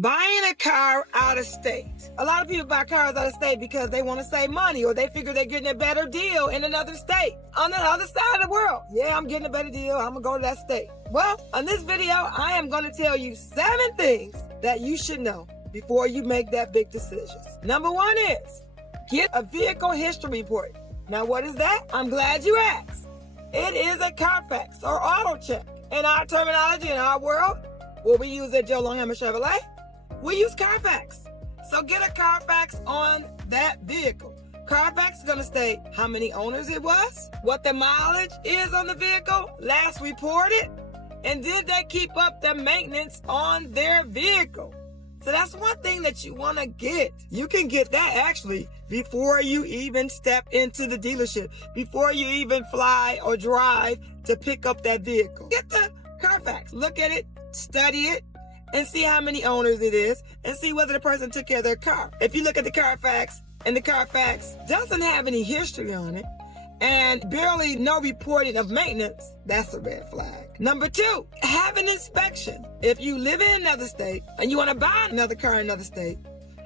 Buying a car out of state. A lot of people buy cars out of state because they want to save money or they figure they're getting a better deal in another state on the other side of the world. Yeah, I'm getting a better deal. I'm going to go to that state. Well, on this video, I am going to tell you 7 things that you should know before you make that big decision. Number 1 is get a vehicle history report. Now, what is that? I'm glad you asked. It is a Carfax or auto check. In our terminology, in our world, what we use at Joe Longhammer Chevrolet, we use Carfax. So get a Carfax on that vehicle. Carfax is going to state how many owners it was, what the mileage is on the vehicle, last reported, and did they keep up the maintenance on their vehicle. So that's one thing that you want to get. You can get that actually before you even step into the dealership, before you even fly or drive to pick up that vehicle. Get the Carfax, look at it, study it, and see how many owners it is, and see whether the person took care of their car. If you look at the Carfax, and the Carfax doesn't have any history on it, and barely no reporting of maintenance, that's a red flag. Number 2, have an inspection. If you live in another state, and you want to buy another car in another state,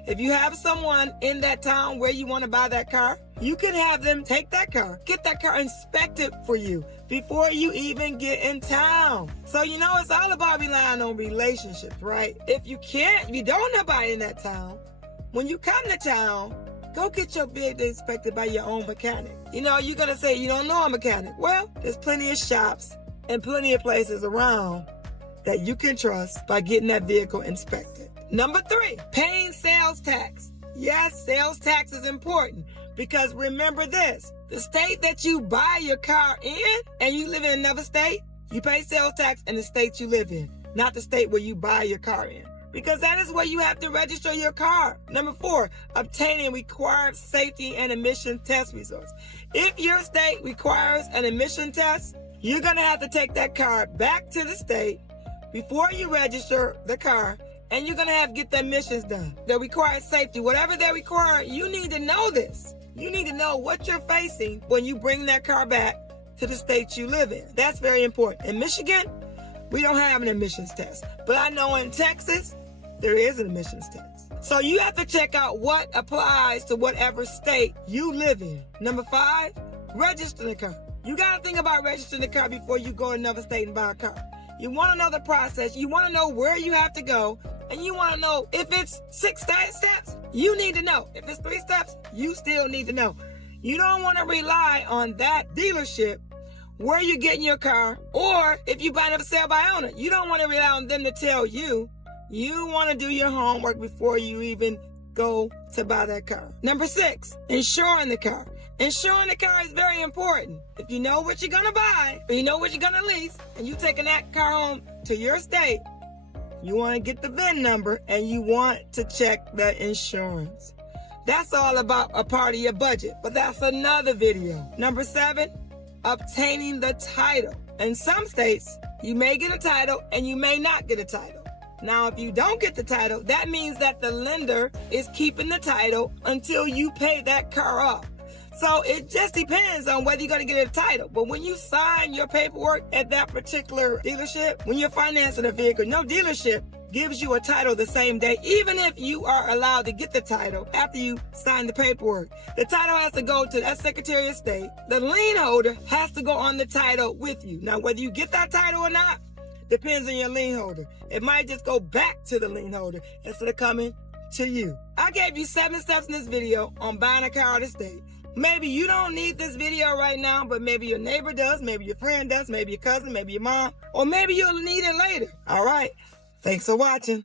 if you have someone in that town where you want to buy that car, you can have them take that car, get that car inspected for you before you even get in town. So, it's all about relying on relationships, right? If you don't know nobody in that town, when you come to town, go get your vehicle inspected by your own mechanic. You're going to say you don't know a mechanic. Well, there's plenty of shops and plenty of places around that you can trust by getting that vehicle inspected. Number 3, paying sales tax. Yes, sales tax is important because remember this, the state that you buy your car in and you live in another state, you pay sales tax in the state you live in, not the state where you buy your car in, because that is where you have to register your car. Number 4, obtaining required safety and emission test results. If your state requires an emission test, you're going to have to take that car back to the state before you register the car, and you're going to have to get the emissions done. The required safety, whatever they require, you need to know this. You need to know what you're facing when you bring that car back to the state you live in. That's very important. In Michigan, we don't have an emissions test. But I know in Texas, there is an emissions test. So you have to check out what applies to whatever state you live in. Number 5, register the car. You got to think about registering the car before you go to another state and buy a car. You want to know the process. You want to know where you have to go. And you want to know if it's 6 steps, you need to know. If it's 3 steps, you still need to know. You don't want to rely on that dealership where you're getting your car, or if you buy it for sale by owner, you don't want to rely on them to tell you. You want to do your homework before you even go to buy that car. Number 6, insuring the car. Insuring the car is very important. If you know what you're going to buy, or you know what you're going to lease, and you're taking that car home to your state, you want to get the VIN number and you want to check the insurance. That's all about a part of your budget, but that's another video. Number 7, obtaining the title. In some states, you may get a title and you may not get a title. Now, if you don't get the title, that means that the lender is keeping the title until you pay that car off. So it just depends on whether you're going to get a title. But when you sign your paperwork at that particular dealership, when you're financing a vehicle, no dealership gives you a title the same day, even if you are allowed to get the title after you sign the paperwork. The title has to go to that Secretary of State. The lien holder has to go on the title with you. Now, whether you get that title or not, depends on your lien holder. It might just go back to the lien holder instead of coming to you. I gave you 7 steps in this video on buying a car out of state. Maybe you don't need this video right now, but maybe your neighbor does, maybe your friend does, maybe your cousin, maybe your mom, or maybe you'll need it later. All right. Thanks for watching.